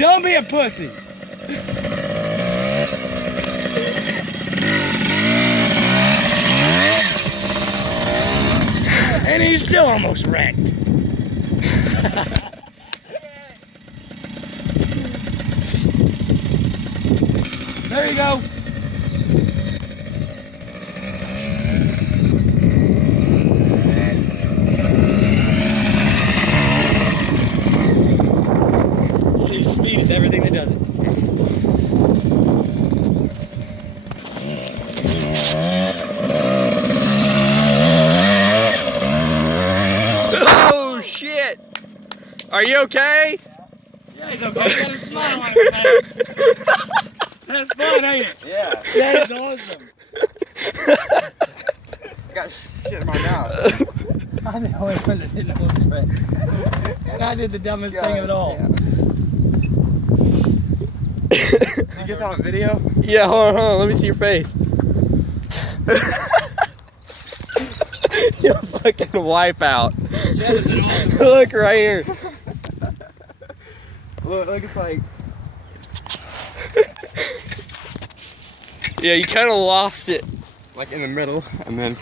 Don't be a pussy. And he's still almost wrecked. There you go. See, speed is everything that does it. Oh shit! Are you okay? Yeah, he's okay. He got a smile on his face. That's fun, ain't it? Yeah. That is awesome. I got shit in my mouth. I'm the only one that didn't know what's right. And I did the dumbest thing of it all. Yeah. Did you get that on video? Yeah, hold on, let me see your face. You fucking wipe out. Look right here. Look, it's like... Yeah, you kind of lost it. Like in the middle, and then